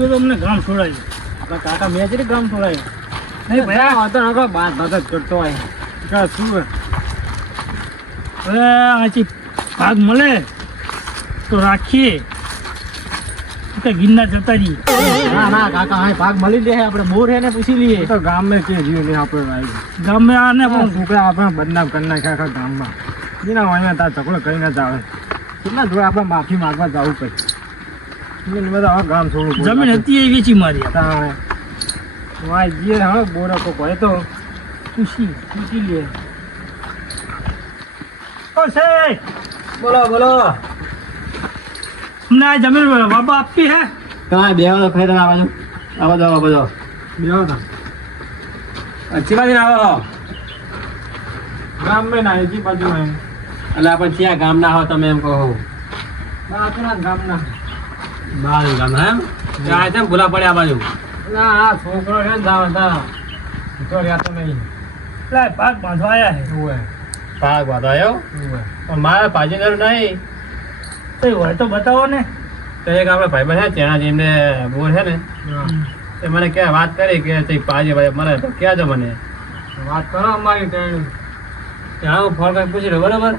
હોય તો અમને ગામ છોડાય. આપણા કાકા મેં જ ગામ છોડાયું. નહીં ભાઈ વાંધો નતો બાદ જ કરતો હોય. શું હવે આથી ભાગ મળે તો રાખીએ કે ગિરનાર જતા રહીએ. ના કાકા હા ભાગ મળી જાય. આપણે બોર હે ને પૂછી લઈએ તો ગામમાં કે જીવ નહીં આપણે ગામે આને પણ છોકરા આપણે બદનામ કરી નાખ્યા આખા ગામમાં. જેના હોય તાર ઝઘડો કરીને જ આવે. કેટલા જોડે આપણે માફી માંગવા જવું પડે. બધા હવે ગામ છોડવું પડે. જમીન હતી એ વેચી મારી જઈએ હવે બોર કોઈ હોય તો પૂછી લઈએ. ઓ છે બોલો બોલો. અમને આ જમીન બાબા આપી હે કાંઈ બેહો તો ખાઈ તને આવવાનું. આવો તો બધો બેહો તો અચ્છી બાજુ આવો. ગામમાં ના એજી બાજુ એટલે આપણે ક્યાં ગામના હો તમે એમ કહો? ગામના બાર ગામ એમ ત્યાં છે ભૂલા પડ્યા બાજુ. ના આ છોકરો છે ને જાવ તો રહ્યા તો નહીં. એટલે ભાગ બાંધવા આવ્યા હે. ભાગ વાતો આવ્યો પણ મારે ભાજીદાર નહીં. તો હોય તો બતાવો ને. તો એક આપણે ભાઈબંધ છે ચેણા જેમને બોર છે ને એ મને ક્યાં વાત કરી કે પાજી ભાઈ મળે તો કહેજો મને. વાત કરો અમારી ત્યાં હું ફોન કરી પૂછી લો બરોબર.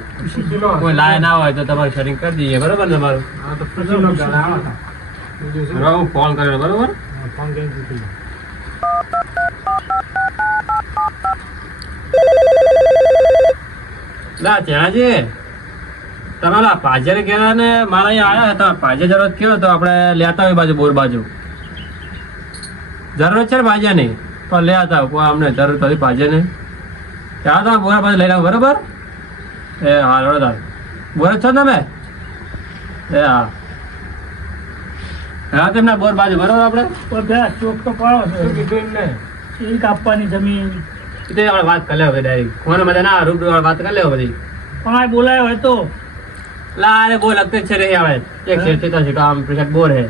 કોઈ લાય ના હોય તો તમારે શેરિંગ કરી દઈએ બરોબર ને તમારું. હું ફોન કર્યો બરોબર. ના ચેણાજી તમારા પાજર કહેતા ને મારા અહીંયા આવ્યા હતા. પાજર જરૂરત કેવો તો આપણે લેતા હોય બાજુ બોર બાજુ જરૂરત છે ને ભાજ્યા નહીં પણ લે હતા કોઈ અમને જરૂર થતી ભાજ્યા નહીં. ત્યાં તમે બોરા બાજુ લઈ લાવો બરોબર. એ હા બરોબર બોર છો ને તમે? એ હા હા તેમના બોર બાજુ બરોબર. આપણે ચોક તો પાડો છે. કીધું એમને એ કાપવાની જમીન એટલે આપણે વાત કરી લેવો ડાયરેક્ટ ફોન મજા ના રૂબરૂ વાત કરી લેવો બધી. પણ આ બોલાયો હોય તો લારે બોર લગતે જ છે નહીં આવે એક શેઠ થતા છે આમ પ્રેશર બોર હે.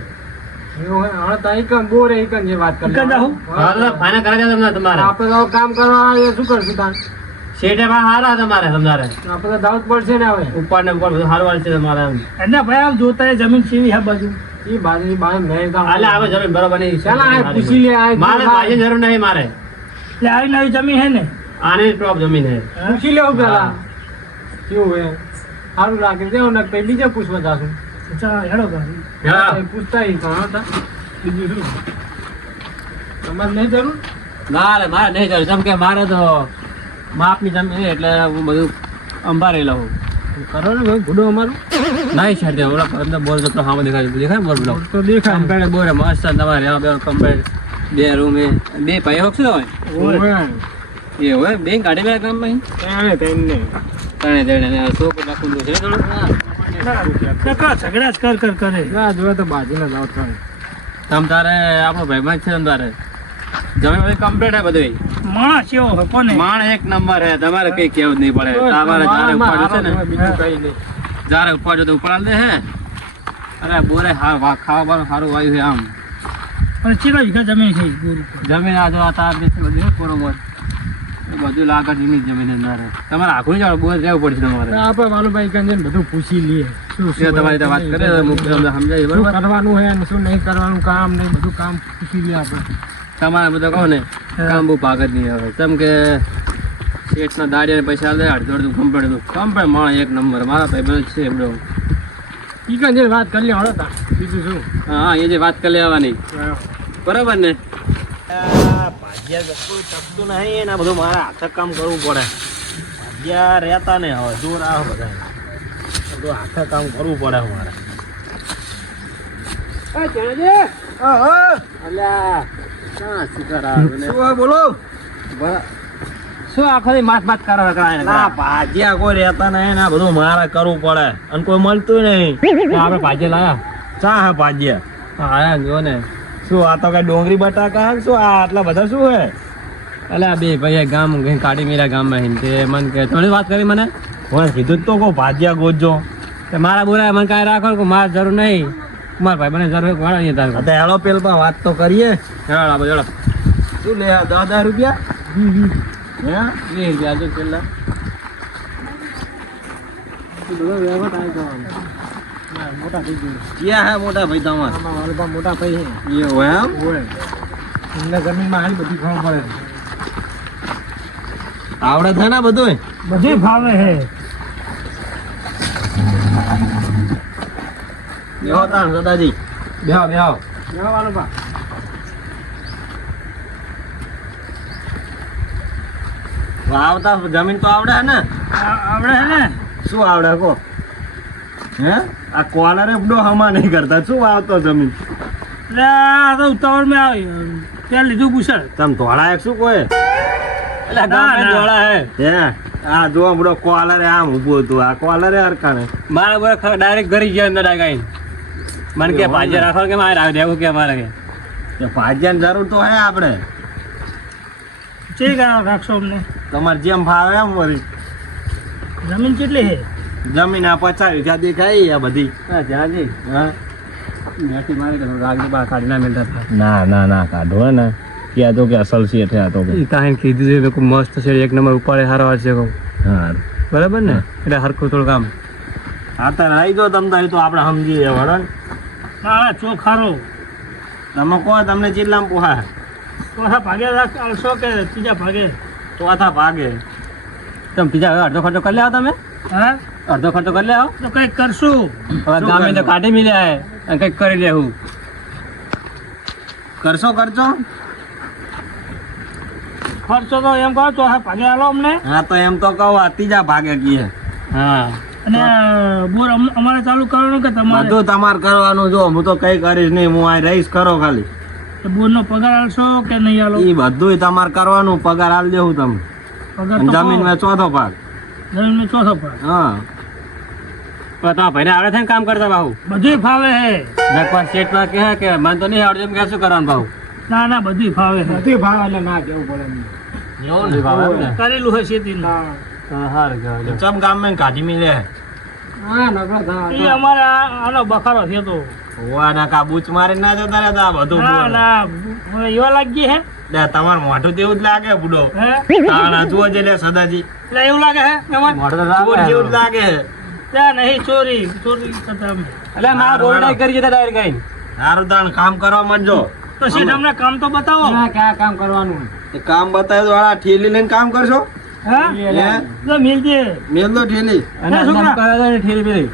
શેઠે ભાઈ હારા તમારે સમજારે આપણે દાઉદ પડશે ને હવે ઉપર ને ઉપર બધું સારું છે તમારે. એને ભાઈ આમ જોતા એ જમીન કેવી આ બાજુ એ બાજુ હાલે આવે જમીન બરોબર નહીં. પૂછી લે મારે ભાઈ જરૂર નહીં મારે. એટલે આવી નવી જમીન હે ને આની ટોપ જમીન હે. પૂછી લેવું પેલા કેવું હે સારું લાગે છે ને પછી બીજે પૂછવા જાશું. હેડો પૂછતા બીજું શું તમારે નહીં જરૂર? ના રે મારે નહીં જરૂર. જેમ કે મારે તો માપની જમીન એટલે હું બધું અંબારી લઉં. કરો ને ભાઈ ભૂડો અમારું નહીં છાડી દે. અંદર બોલ તો સામે દેખાય બોલ બોલો તો દેખાય. કમ્પ્લેટ બોર મસ્ત તમારે કમ્પ્લેટ 2 રૂમ બે ભાઈ વખત હોય એ હોય બેંક કાઢી લે કામમાં ત્રણે છોકરો નાખું છે થોડું ઝઘડા જ કર કરે. જોવે તો બાજુના જાવ થાય. તમ તારે આપણો ભાઈમાં જ છે ને તારે જમીન બધી કમ્પ્લીટ હે બધું. માણસ કેવો હોય કોને? માણ એક નંબર હે. તમારે કઈ કેવું જ નહીં પડે. તમારે જારે ઉપાડ્યું છે ને બીજું કઈ નહીં. જારે ઉપાડ્યું તો ઉપાડ દે હે. અરે બોરે ખાવાનું સારું વાયુ છે આમ. પણ કેટલા વીઘા જમીન છે? જમીન આ જો આ તાર છે બધી બરોબર બધું લાગત ની જમીન અંદર તમારે આખું જ બોર રહેવું પડશે તમારે. આપણે માલુભાઈ કંજન બધું પૂછી લઈએ શું તમારી વાત કરે સમજાય બરોબર કરવાનું હે ને શું નહીં કરવાનું કામ નહીં બધું કામ પૂછી લઈએ આપણે. તમારે બધા કહો ને કામ બહુ ભાગ જ નહીં આવે. કેમ કે શેઠના દાડિયાને પૈસા લે અડધું કમ્પ્લેટ માણ એક નંબર. મારા ભાઈ બધું છે એવડો ઈ કંજન વાત કરી લે હળો બીજું શું. હા એ જે વાત કરી લેવાની બરાબર ને. ભાગ્યા ટકતું નહીં ને બધું મારે હાથે કામ કરવું પડે. ભાગ્યા રહેતા ને હવે જોર આવે બધા બધું હાથે કામ કરવું પડે મારે. બોલો શું આખો માથ માથ કરવા ભાજ્યા કોઈ રહેતા નહીં ને બધું મારે કરવું પડે અને કોઈ મળતું નહીં. આપડે ભાજ્યા લાયા ચા હા ભાજ્યા હા જો ને શું આ તો કઈ ડોંગરી બટાકા શું આ આટલા બધા શું હે? અલ્યા બે ભાઈ ગામ કાઢી મેરા ગામમાં તે મને કે થોડી વાત કરી મને કીધું તો કહું ભાજ્યા ગોતજો મારા બોલાય મને કાંઈ રાખો મારે જરૂર નહીં. મારા ભાઈ મને જરૂર વાળા તારે હેળો પેલ પણ વાત તો કરીએ. હેળો બધો શું લે 10 રૂપિયા હે 20 રૂપિયા જો પેલા મોટા થઈ ગયું ક્યાં હે મોટા ભાઈ તમારે આમાં વાલભા મોટા ભાઈ છે એવું એમ હોય એમને જમીનમાં હારી બધી ખબર પડે આવડે છે ને બધું બધી ભાવે છે બેહો તાણ સદાજી બેહો બેહો વાલભા વાવતા જમીન તો આવડે હે ને આવડે છે ને શું આવડે કો હે આ કોલરે બડો હમા નહીં કરતા શું વાવતો જમીન એટલે આ તો ઉતાવળમાં આવી ત્યાં લીધું પૂછડ તમ ધોળા એક શું કોઈ એટલે ગામમાં ધોળા હે આ જો બડો કોલરે આમ ઊભું હતું આ કોલરે હરખાને મારે ડાયરેક્ટ ઘરી ગયા અંદર ડાગાઈ મને કે ભાજે રાખો કે મારે રહેવું કે મારે તે ભાજ્યાની જરૂર તો હે આપણે ચેક રાખશો અમને તમારે જેમ ફાવે એમ વળી જમીન કેટલી છે જમીન આ 50 વીઘા દેખાય આ બધી જાજી હા મેથી મારે કે રાગની બહાર કાઢી ના મેલતા હતા ના ના કાઢો ને ક્યાં તો કે અસલ છે થયા તો કે તાહીન કીધું છે કે મસ્ત છે એક નંબર ઉપાડે સારો છે કહું હા બરાબર ને એટલે હરખું થોડું કામ હા તો રહી દો તમ તારી તો આપણે સમજીએ વળો ને ના ચોખારો તમે કહો તમને ચેટલામાં પોહા ચોથા ભાગે રાખશો કે ત્રીજા ભાગે ચોથા ભાગે તમે ત્રીજા અડધો ખર્ચો કરી લે તમે હા અડધો ખર્ચો કરી લે તો કંઈક કરશું હવે ગામે તો કાઢી મિલ્યા અને કંઈક કરી લેવું કરશો ખર્ચો ખર્ચો તો એમ કહો ચોથા ભાગે આલો અમને હા તો એમ તો કહો આ ત્રીજા ભાગે કીએ હા અને બોર અમારે ચાલુ કરવાનું કે તમારે બધું તમારે કરવાનું જો હું તો કઈ કરીશ નહીં હું આ રહીશ કરો ખાલી બોરનો પગાર આલશો કે નહીં આલો ઈ બધું તમારે કરવાનું પગાર આલ દેવું તમે પગાર અને જમીનમાં ચોથો ભાગ જમીન ચોથો ભાગ હા તમારા ભાઈને આવડે છે ને કામ કરતા ભાવ બધું ફાવે હે નકવા શેઠમાં કે મને તો નહીં આવડે એમ કે શું કરવાનું ભાવ ના ના બધું ફાવે છે બધું ફાવે એટલે ના કેવું પડે એવું નહીં ભાવે ને કરેલું હોય શેતીનું ચમ ગામમાં કાઢી મિલે એ અમારે આનો બખારો થયો તો હોવા ના કાબૂચ મારી ના જતા રહેતા આ બધું ના બોલ. ના હવે એવા લાગી હે લે તમારું મોઢું તેવું જ લાગે બુડો હે તાણા જુઓ છે લે સદાજી એટલે એવું લાગે હે એમાં ચોર જેવું જ લાગે ત્યાં નહીં ચોરી કરતા અમે એટલે મારા બોરડાઈ કરી જતા ડાયરેક્ટ કઈ સારું તાણ કામ કરવા માંડજો તો શેઠ અમને કામ તો બતાવો ક્યાં કામ કરવાનું એ કામ બતાવે તો વાળા ઠેલી લઈને કામ કરશો હા હે? તો મિલજે મેલ દો ઠેલી અને છોકરા ઠેરી પેલી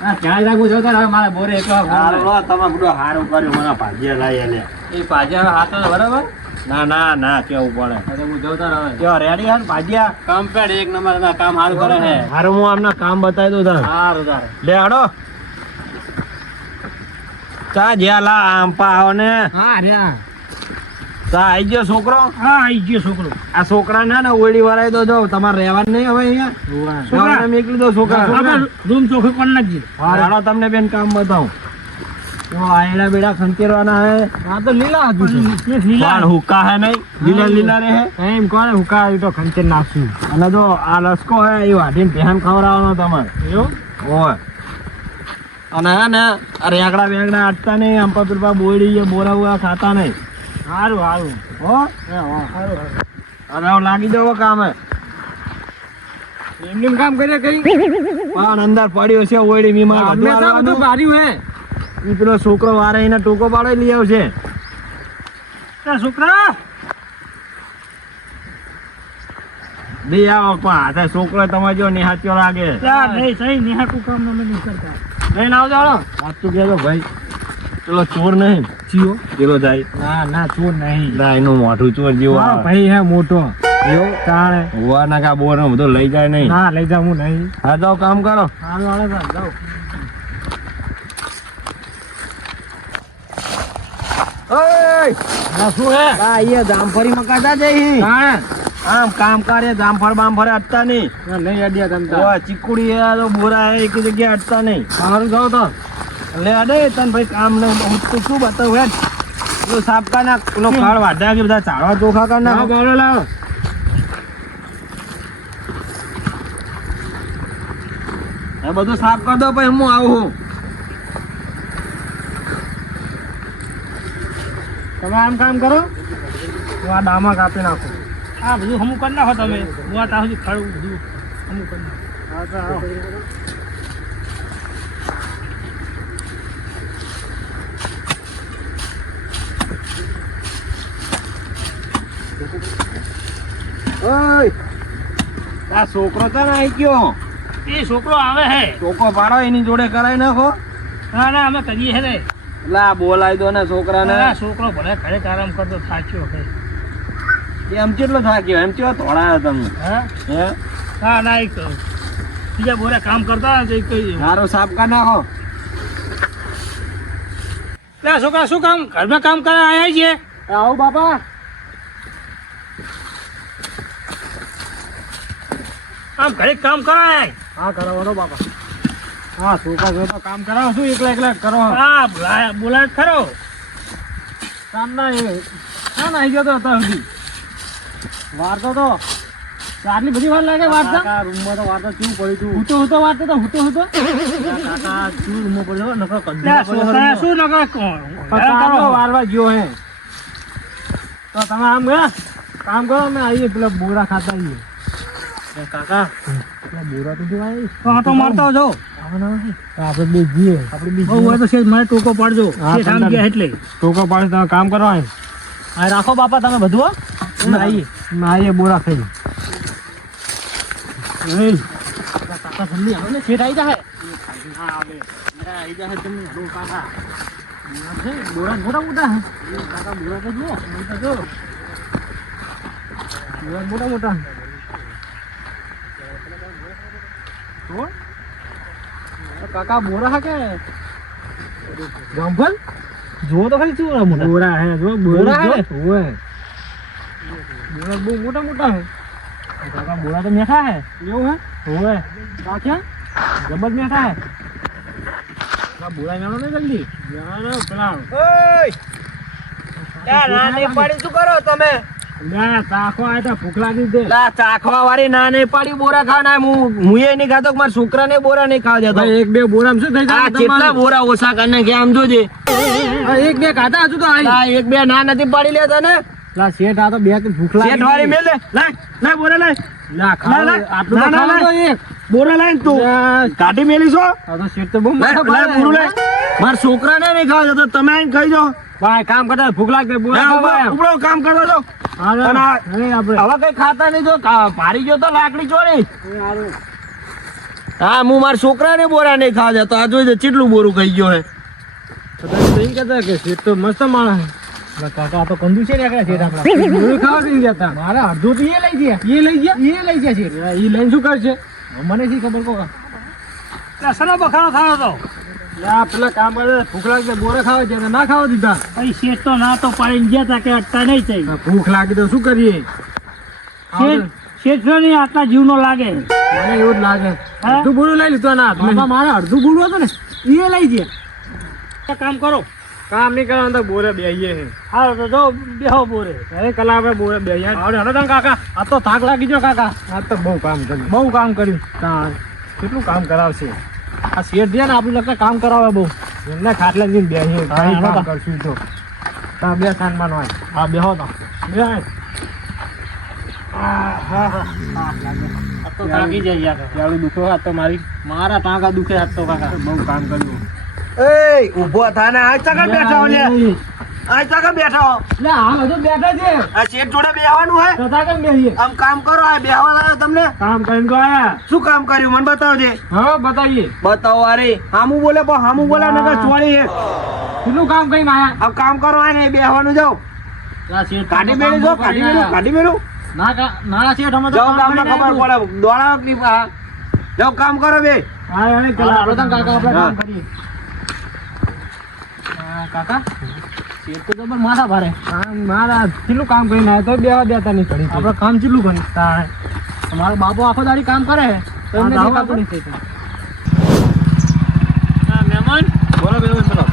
હા ક્યાં લાગુ છો તારે મારા બોરે એકલો હારું લો, તમે બુડો હારું કર્યું મને ભાજીયા લાવી લે એ પાછા હાથ બરાબર ના ના ના કેવું પડે હું જોતા રહે કેવો રેડી હાલ ભાજીયા કમ્પ્લીટ એક નંબર ના કામ હારું કરે છે હારું હું આમને કામ બતાવી દઉં તાર હારું તારે લે હાડો ચા જ્યાં લા આમ પાવ ને હા રહ્યા ચા આઈ ગયો છોકરો હા આઈ ગયો છોકરો આ છોકરા ના ને ઓળી વરાઈ દો જો તમારે રહેવાનું નહીં હવે અહીંયા છોકરા છોકરા મેકલી દો છોકરા રૂમ ચોખ્ખો કરી નાખજે હાલો તમને બેન કામ બતાવું જો આયડા બેડા ખંચેરવાના હે હા તો લીલા હતું પણ હુકા હે નહીં લીલા લીલા રે હે એમ કોને હુકા તો ખંચેર નાખશું અને જો આ લસકો હે એ વાઢીને ધ્યાન ખવડાવવાનો તમારે એવું ઓય અને હે ને આ રેગડા બેગડા અટતા નહીં આમ પેલા બોયડી બોરા બોરા ખાતા નહીં સારું સારું હો સારું સારું અને હવે લાગી જવો કામે એમનું કામ કરે કઈ પણ અંદર પડ્યો છે ઓયડી મીમાં અમે તો બધું ભાર્યું હે ઈ પેલો છોકરો વારે એને ટોકો પાડો લઈ આવશે છોકરા બે આવો પણ હાથે છોકરો તમારે જો નિહાચ્યો લાગે નહીં સહી નિહાકું કામ અમે નહીં કરતા લઈને આવજો હાલો સાચું કહેજો ભાઈ પેલો ચોર નહીં જીઓ પેલો જાય ના ના ચોર નહીં ના એનું મોઢું ચોર જેવું આવે. ભાઈ હે મોટો એવું તાણે હોવા ના કા બોર બધું લઈ જાય નહીં ના લઈ જાઉં હું નહીં હા જાઓ કામ કરો હાલો હાલો જાઓ ઓય હા શું હે આ અહીંયા જામફળી મકાતા જઈ તાણે આમ કામ કરે જામફળ બામફળે અટતા નહીં નહીં અડ્યા તમતા ઓય ચીકુડી હે તો બોરા હે એક જગ્યાએ અટતા નહીં સારું જાઓ તો લે અડે તને ભાઈ કામ ને હું તો શું બતાવું હે પેલો સાપકા ના પેલો ખાડ વાઢ્યા કે બધા ચાળવા ચોખા કર ના બાળો લાવો એ બધું સાફ કર દો પછી હું આવું તમે આમ કામ કરો હું આ ડામા કાપી નાખું હા બધું હમું કરી નાખો તમે હું આ ત્યાં સુધી ખાડું બધું હમું કરી નાખો ઓય આ છોકરો તો ના આવી ગયો. એ છોકરો આવે હે. ચોકો પાડો એની જોડે કરાવી નાખો. ના ના અમે કરીએ હે ને. લા બોલાવી દો ને છોકરાને. ના છોકરો ભલે ઘરે આરામ કરતો થાક્યો હે. એમ કેટલો થાક્યો એમ કેવા થોડા તમે હા હે હા ના એક બીજા બોરે કામ કરતા હતા તો કઈ મારો સાફ કરી નાખો. છોકરા શું કામ ઘરમાં કામ કરવા આવ્યા છે? આવો બાપા. આમ ઘરે કામ કરાય. હા કરાવો બાપા. હા છોકરા જો તો કામ કરાવો શું એકલા એકલા કરો. હા બોલાય ખરો. કામ ના આવી ગયો તો અત્યાર સુધી વારતો તો આટલી બધી વાર લાગે વારતા. રૂમમાં તો વારતા કેવું પડ્યું તું. હું તો વારતો તો કાકા શું રૂમમાં પડ્યો નકર છોકરા શું નકર વારવા ગયો હે. તો તમે આમ ગયા કામ કરો અમે આવીએ પેલા બોરા ખાતા આવીએ. કાકા પેલા બોરા તો જોવા આવી તો મારતો જો આપણે બે જઈએ. આપણે બી હોય તો છે મને ટોકો પાડજો. એટલે ટોકો પાડે તમે કામ કરવા હા રાખો બાપા તમે બધું આવીએ બોરા ખાઈ. કાકા જલ્દી આવે ને શેઠ આવી જાય. બોરા મોટા મોટા હે કાકા. બોરા તો જુઓ બોરા મોટા મોટા. કાકા બોરા હા કે ગંભલ જો તો ખાલી શું મોટા બોરા હે. જો બોરા હે ઓય બોરા બહુ મોટા મોટા હે કાકા. બોરા તો મીઠા હે. એવું હે ઓય કાકા જબર મીઠા હે. કાકા બોરા મેલો ને જલ્દી પેલા ઓય નાની પાડી શું કરો તમે? ચાખવા આવ્યા ભૂખ લાગી દે. ચાખવા વાળી ના નહીં પાડી બોરા ખાવાના. હું નહીં ખાતો મારા છોકરાને બોરા નહીં ખાવા દેતો. એક બે બોરા શું થઈ જાય? કેટલા બોરા ઓછા કરીને કે આમ જોજે. એક બે ખાતા હજુ તો એક બે ના નથી પાડી લેતા ને. શેઠ આ તો બે ભૂખ લાગી. શેઠ વાળી મેલ દે. લાય બોરા લાય. બોરા લાય તું કાઢી મેલી છો. શેઠ તો બહુ મારા છોકરાને નહીં ખાવા દેતો. તમે આવીને ખાઈ જાઓ. ભાઈ કામ કરતા ભૂખ લાગે. ઉપડો કામ કરતો છો. હવે કઈ ખાતા નહીં. જો ભારી ગયો તો લાકડી ચોરી. હા હું મારા છોકરાને બોરા નહીં ખાવા દેતો. આ જોઈ કેટલું બોરું ખાઈ ગયો હે. કેતા કે શેઠ તો મસ્ત માણસ. કાકા તો કંદુ છે ને ખાવા દઈ જતા. મારા અડધું તો એ લઈ ગયા છે. એ લઈને શું કરશે મને શી ખબર. કોકા સનો બખાનો થયો તો પેલા કામ કરે ભૂખ લાગી બોરા ખાવા છે ના ખાવા દીધા. પછી શેઠ તો ના તો પાડીને ગયા તા કે અટતા નહીં થઈ. ભૂખ લાગી તો શું કરીએ? શેઠ નહીં આટલા જીવનો લાગે. મને એવું જ લાગે. અડધું બોરું લઈ લીધું ના બાપા. મારે અડધું બોરું હતું ને એ લઈ ગયા. કામ કરો. કામ નહીં કરવાનું તો બોરે બેહીએ છે. હા તો જો બેહો બોરે. અરે કલા આપણે બોરે બેહીએ. હવે કાકા આ તો થાક લાગી ગયો કાકા. આ તો બહુ કામ કર્યું. કેટલું કામ કરાવશે આ શેઠ છે ને. આપણું લગતા કામ કરાવે બહુ. એમને ખાટલા જઈને બેહીએ કામ કરશું તો બે સાનમાં હોય. હા બેહો તો થાકી જાય યાર. દુખો હાથ તો મારા ટાંકા દુખે હાથ તો કાકા. બહુ કામ કર્યું. ઉભો થા ને. આ ચકા બેઠા હો લે. આ ચકા બેઠા હો લે. આ બધું બેઠા છે. આ શેઠ જોડે બેહવાનું હે. તથા કેમ બેહીએ? આમ કામ કરો. આ બેહવા લાવ્યો તમને. કામ કરીને તો આયા. શું કામ કર્યું મને બતાવજે. હા બતાવીએ. બતાવો. અરે હામું બોલે પણ હામું બોલે નકર ચોળી હે. કેટલું કામ કરીને આયા? આમ કામ કરો. આ ને બેહવાનું જાવ. કાઢી મેળી જો. કાઢી મેળું ના શેઠ અમે તો કામ ખબર પડે. દોડા ની જાવ કામ કરો બે. હા એને કાકા આપણે કામ કરીએ. કાકા શેઠ તો જબર માથા ભારે. મારા કેટલું કામ કરીને આવ્યા તો બેવા દેતા નહીં ઘડી. આપણે કામ કેટલું કરી તમારો બાપો આખો દાડી કામ કરે તો એમને દેખાતું નહીં. મહેમાન બોલો બોલો.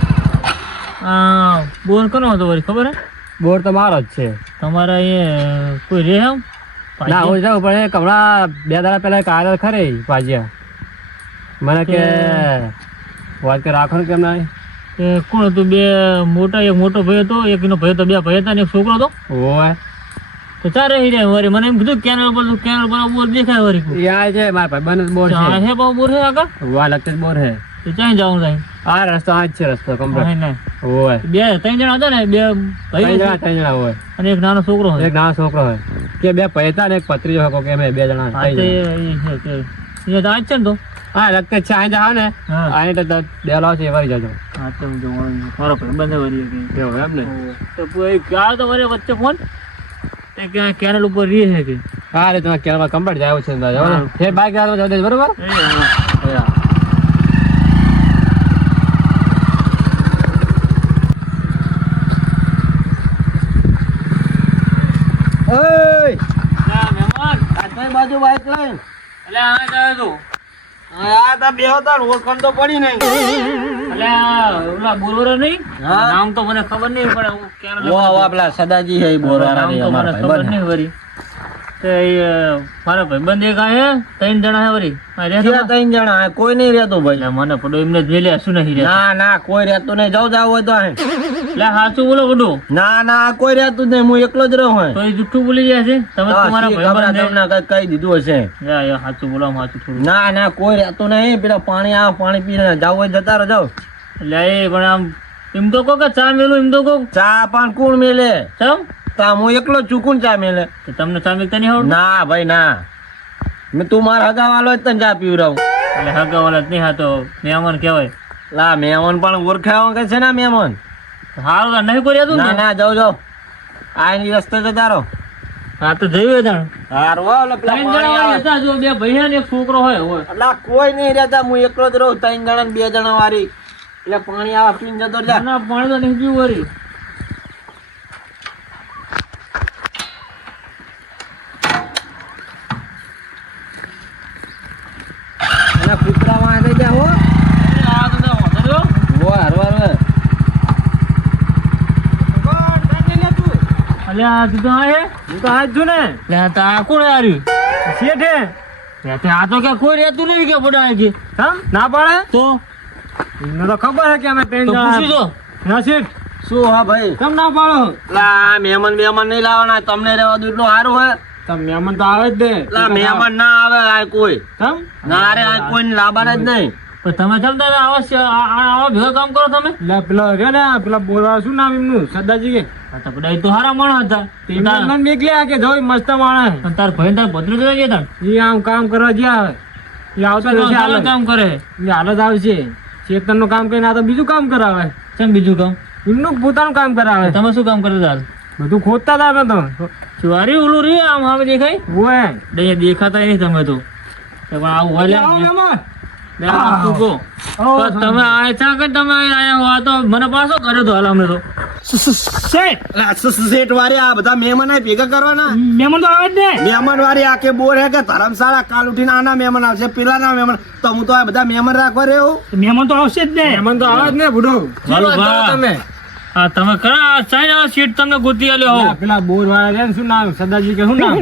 બોર કોનો હતો વળી ખબર હે? બોર તો મારો જ છે. તમારે અહીંયા કોઈ રહે એમ? ના હું જાઉં પણ હમણાં 2 દાડા પહેલા એક આદર ખરે પાજ્યા. મને કે વાત કે રાખો કેમ ના? કોણ હતું? બે મોટા. એક મોટો ભાઈ હતો, એક એનો ભાઈ હતો. 2 ભાઈ હતા ને એક છોકરો હતો. ઓય તો ચારે રહી રહ્યા વળી. મને એમ કીધું કેનલ પર બોર દેખાય વળી. યા છે મારા ભાઈ બને બોર છે. હે બોર છે આગળ. વાહ લગતે બોર હે. તો ક્યાં જવાનું થાય? આ રસ્તો આ જ છે. રસ્તો કમ્પ્લીટ. હોય બે 3 જણા હતા ને, બે ભાઈ 3 જણા હોય અને એક નાનો છોકરો હોય. એક નાનો છોકરો હોય કે બે પૈતા ને એક પત્રીજો હોય કે અમે 2 જણા હા, તે એ તો આજ છે ને તો. હા લગતે છે અહીં જાવ ને હા. અહીં તો ડેલો છે વળી જજો હા તો હું જોઉં. મારો ભાઈબંધ વળી કે એવું એમ ને તો કોઈ ક્યાં તો વરે વચ્ચે ફોન તે કે કેનલ ઉપર રહે છે કે હા રે તમારે કેરળમાં કમ્પ્લીટ જાય છે ને જાવ ને ફેર બાઈક રાતમાં જાવ દે બરોબર હા. ના મહેમાન આ બાજુ બાઈક લઈને એટલે આ જાય તો આ તા બે હતા ઓળખાણ તો પડી નહીં. એટલે ઓલા બોલવરો નહીં હા. નામ તો મને ખબર નહીં પણ હું કેનલ વો આવા પેલા સદાજી હે ઈ બોરવાળા નામ રે તો મને અમારા ખબર ભાઈબંધ. નહીં વળી. તે મારા ભાઈબંધ એક આયા 3 જણા હે વળી. આ રહેતો ત્યાં ત્રણ જણા હે, કોઈ નહીં રહેતું ભાઈ. એટલે મને પડો એમને જ વેલે શું નહીં રહેતો. ના ના કોઈ રહેતું નહીં, જાવ જાવ હોય તો હે. એટલે સાચું બોલો બધું ના ના કોઈ રહેતું જ નહીં, હું એકલો જ રહું હે. તો એ જુઠ્ઠું બોલી જાય છે તમે હા, તમારા શી ખબર ભાઈબંધ તમને કઈ કહી દીધું હશે. યા યા સાચું બોલો સાચું થોડું. ના ના કોઈ રહેતું નહીં, પેલા પાણી આવે પાણી પીને જાવ હોય જતા રહો જાવ. એટલે એ પણ આમ એમ તો કહો કે ચા મેલું એમ તો કહો ચા પાન કોણ મેલે? ચમ તા હું એકલો ચૂકું ચા મેલે? તો તમને ચા મેલતા નહીં આવડતું? ના ભાઈ ના, મેં તું મારા હગાવાલો જ તને ચા પીવડાવું. એટલે હગાવાલા જ નહીં હા તો મહેમાન કહેવાય. લા મહેમાન પણ ઓળખાવા કે છે ને મહેમાન. સારું તો નહીં કોઈ રહેતું ના ને? ના જાવ જાવ, આ એની રસ્તે જતા રહો. હા તો જયું તાણ. હારું હો, ઓલા પેલા 3 પાણી જણા આવે. હતા જો બે ભાઈ ને એક છોકરો હોય. અલા કોઈ નહીં રહેતા, હું એકલો જ રહું. 3 જણા ને 2 જણા વાળી એટલે પાણી આવે પીને જતો જા. ના પાણી તો નહીં પીવું વળી. એના કૂતરા માં થઈ જા હો. આ તો તાર વાંધો રહ્યો. વો હારું હારું. અલ્યા તું તો આ હે? હું તો આજ છું ને. લે આ તો આ કોણ હાર્યું? શેઠ હે. લે તે આ તો કે કોઈ રહેતું નહીં કે બડા કે હમ ના પાડે તો મને તો ખબર હે કે અમે 3 તો જણા પૂછી દો. ના શેઠ. શું હા ભાઈ કેમ ના પાડો? લા મહેમાન નહીં લાવવાના, તમને રહેવા દો એટલું સારું હે. તમે મહેમાન તો આવે જ ને. લા મહેમાન ના આવે આ કોઈ. કેમ ના રે આ કોઈ લાવવાના જ નહીં. પણ તમે જમતા આવા ભેગા કામ કરો તમે? લા પેલા રે ને પેલા બોલવા શું નામ એમનું સદાજી કે આ તો બધા એ તો હારા માણસ હતા. મહેમાન મેકલ્યા કે જોઈ મસ્ત માણસ. પણ તાર ભાઈ તાર ભદ્ર જોઈ ગયા ઈ આમ કામ કરવા જ્યાં આવે ઈ આવતો રહેશે હાલ જ. કામ કરે ઈ હાલ જ આવશે. ચેતન નું કામ કરીને આ તો બીજું કામ કરાવે. કેમ બીજું કામ? એમનું પોતાનું કામ કરાવે. તમે શું કામ કરતા હતા? બધું ખોદતા હતા અમે તો. ચુવારી ઓલું રે આમ હવે દેખાય ઓય અહીંયા દેખાતા નહીં તમે તો પણ આવું હોય લે. આવો મહેમાન. લે આ તું કહો. તો તમે આયા ચા કે તમે આયા હો? આ તો મને પાછો કર્યો તો હાલ અમને તો શેઠ વારે આ બધા મહેમાન ભેગા કરવાના. મહેમાન તો આવે જ ને. મહેમાન વાળી આ કે બોર હે કે ધર્મશાળા કાલ ઉઠીને આના મહેમાન આવશે પેલા ના મહેમાન, તો હું તો આ બધા મહેમાન રાખવા રહ્યો. મહેમાન તો આવશે જ ને. મહેમાન તો આવે જ ને બુડો. તમે હા તમે કરા ચાઈ આવો સીટ તમને ગોતી આલ્યો હો. પેલા બોર વાળા રે શું નામ સદાજી કે શું નામ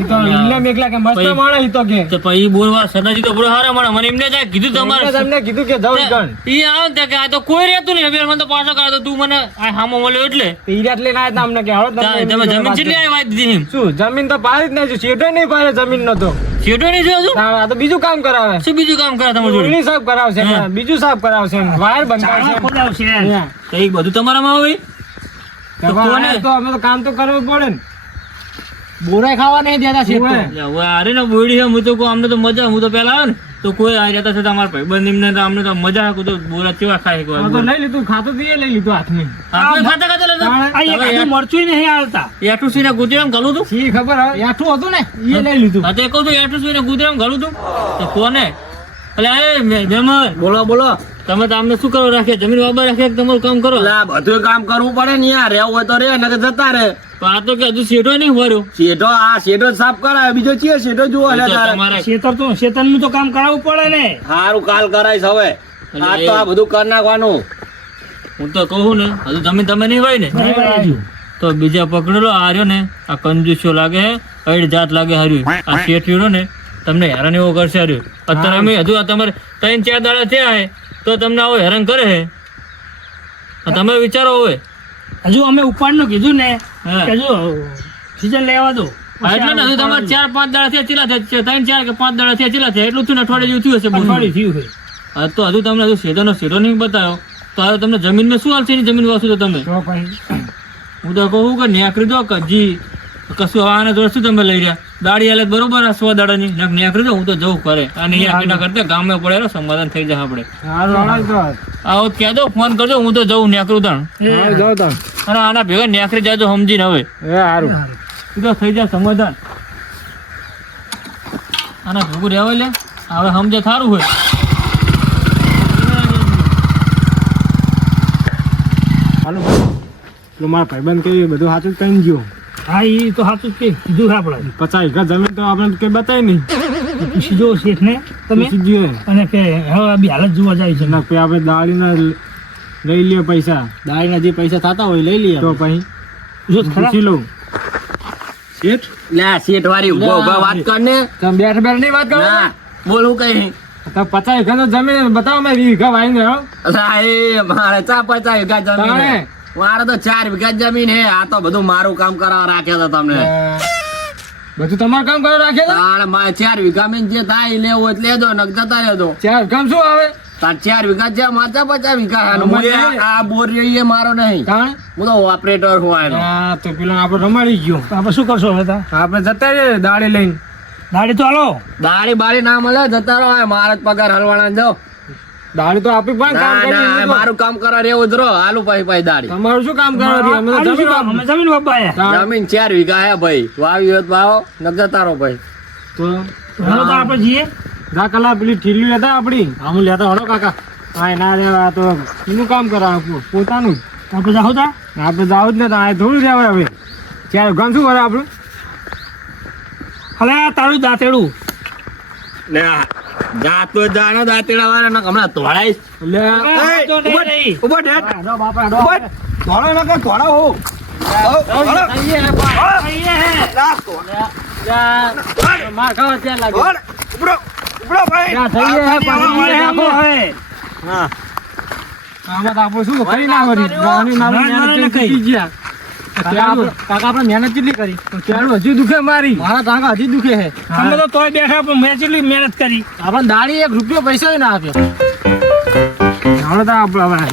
ઈ તો એમને મેકલા કે મસ્ત માણસ ઈ તો કે તો પછી બોલવા સદાજી તો બડો હારા માણસ મને એમને જાય કીધું તમારે તમને કીધું કે જાવ ગણ ઈ આવ તે કે આ તો કોઈ રહેતું નહીં હવે મને તો પાછો કર્યો તો તું મને આ હામો મળ્યો એટલે ઈ રાત લઈને આયા તા અમને કે હાલો તમે જમીન કેટલી આવી વાત દીધી એમ? શું જમીન તો પાડી જ નહીં, શેઠે નહીં પાડે જમીન નો તો. શેઠો નહીં જોયો છું? આ તો બીજું કામ કરાવે. શું બીજું કામ કરે તમારું જોડે? ઓલી સાફ કરાવશે ને, બીજું સાફ કરાવશે ને, વાયર બંધાવશે. તો એ બધું તમારામાં હોય તો કોને? તો અમે તો કામ તો કરવું પડે ને. બોરાય ખાવા નહીં દેતા શેઠ તો. લે, હવે અરે ને બોડી છે હું તો કહું અમને તો મજા હું તો પેલા આવે ને તો કોઈ આ જતા છે તમારા ભાઈબંધ એમને તો અમને તો મજા આવે તો બોરા કેવા ખાય કોઈ તો લઈ લીધું ખાતું તો એ લઈ લીધું હાથમાં. આપણે ખાતા ખાતા લેતો મરચું નહીં આવતા એઠું સીને ગુજરામ ઘાલું તું શી ખબર હવે એઠું હતું ને એ લઈ લીધું. હા તો કહું છું એઠું સીને ગુજરામ ઘાલું તું તો કોને? એટલે એ મહેમાન બોલો બોલો. તમે તો અમને શું કરો રાખે જમીન બાબા રાખે કે તમારું કામ કરો? બધું કામ કરવું પડે ને યાર, રહેવું હોય તો રે નકર જતા રે. તો આ તો કે હજુ શેઠો નહીં ભર્યો. શેઠો આ શેઠો જ સાફ કરાવે, બીજો ચિયો શેઠો જુઓ લે તારે. તમારા શેતરનું તો કામ કરાવવું પડે ને. સારું કાલ કરાઈશ હવે. આ તો આ બધું કરી નાખવાનું. હું તો કહું ને હજુ જમીન તમે નહીં હોય ને તો બીજા પકડેલો આ રહ્યો ને આ કંજૂસ્યો લાગે હે, અડ જાત લાગે હાર્યું આ શેઠિયો ને તમને હેરાન એવો કરશે હાર્યું. અત્યારે અમે હજુ આ તમારે 3-4 દાડા થયા હે તો તમને આવો હેરાન કરે હે. તમે વિચારો હવે હજુ અમે ઉપાડનું કીધું ને હા. કે હજુ સીઝન લેવા દો. એટલે ને હજુ તમારે 4-5 દાડા થયા ચીલા થયા 3-4 કે 5 દાડા થયા ચીલા થયા એટલું થયું ને અઠવાડિયે જેવું થયું હશે. અઠવાડિયું થયું છે. હા તો હજુ તમને હજુ શેઠો નહીં બતાવ્યો તો હવે તમને જમીનમાં શું હાલ છે એની જમીન વાસુ તો તમે તો પછી હું તો કહું કે નેકરી દો કજી કશું આને જોડે શું તમે લઈ રહ્યા દાડી હાલત બરોબર આ 100 દાડાની નેકરી દો હું તો જવું કરે અને અહીંયા કરતા ગામે પડે સમાધાન થઈ જાય આપણે આવો કહે દો ફોન કરજો હું તો જઉં નેકરું તાણ અને આના ભેગા નેકરી જાજો સમજીને હવે તું તો થઈ જાય સમાધાન આના ભેગું રહેવા લે હવે સમજે સારું હોય મારા ભાઈબંધ કઈ બધું સાચું કઈ ગયો હા એ તો સાચું જ કીધું છે આપણે 50 વીઘા જમીન તો આપણે કઈ બતાવી નહીં પૂછી જો શેઠ ને તમે અને કે હવે આ બી હાલત જોવા જાય છે ના આપણે દાળીના લઈ લઈએ પૈસા દાળીના જે પૈસા થતા હોય લઈ લઈએ તો પછી જો ખરા પૂછી લઉં શેઠ લે શેઠ વાળી ઉભો ઉભો વાત કર ને તમે બેઠ નહીં વાત કરો ના બોલું કઈ તો 50 વીઘા તો જમીન બતાવો મેં 20 વીઘા વાઈને રહ્યો અલા એ મારે 50 વીઘા જમીન હે. મારે તો 4 વીઘા જમીન હે આ તો બધું મારું કામ કરવા રાખ્યા હતા તમને બધું તમારું કામ કરો રાખે તો તારે મારે 4 વીઘા માં જે થાય ઈ લેવું એટલે લેજો નક જતા રહેજો ચાર કામ શું આવે તાર 4 વીઘા છે મારા 50 વીઘા હે. હું એ આ બોર એ મારો નહીં કારણ હું તો ઓપરેટર હું આનો હા તો પેલો આપણે રમાડી ગયો તો આપણે શું કરશો હવે તા આપણે જતા રહીએ દાળી લઈને દાડી તો હાલો દાડી બાડી ના મળે જતા રહો આ મારા જ પગાર હલવાના જાઓ દાળી તો આપી પણ કામ ના ના કરી મારું કામ કરવા રેવું જ રહો હાલુ પાઈ દાડી તમારું શું કામ કરવા અમે તો આનું શું જમીન કામ? અમે જમીન બાપા આયા જમીન 4 વીઘા હે ભાઈ વાવી હોત વાવો નક જતા રહો ભાઈ તો હાલો તો આપણે જઈએ જા કલા પેલી ઠીલી લેતા આપડી આમ લેતા હળો કાકા હા ના રે આ તો એનું કામ કરા પોતાનું આપણે જાઓ તા આપણે જાવ જ ને આ થોડું રહેવાય હવે ચાર ગામ શું કરે આપણું હાલે આ તારું દાંતેડું લે જાતો જાણો દાંતેડા વાળા નક હમણાં તોડાઈશ લે તો નહીં, નહીં. ઉભો ઢેટ હા, ડો બાપા ડો ઉભો તોડો નક તોડો હો અહીંયા હે. માર ખાવા ત્યાં લાગે ઉપડો ઉપડો ભાઈ ત્યાં થઈ ગયા હે પાણી અહીંયા નાખો. હે. હા આમાં તો આપણે શું કરી ના કરી નાની નાની ના, મહેનત ના, કરી ગયા કાકા આપણે મહેનત કેટલી કરી ચાલો હજી દુખે મારી મારા કાકા હજી દુખે છે અમે તો તોય બેઠા પણ મેં કેટલી મહેનત કરી આપણે દાડી 1 રૂપિયો પૈસા ના આપ્યો હવે તો આપણે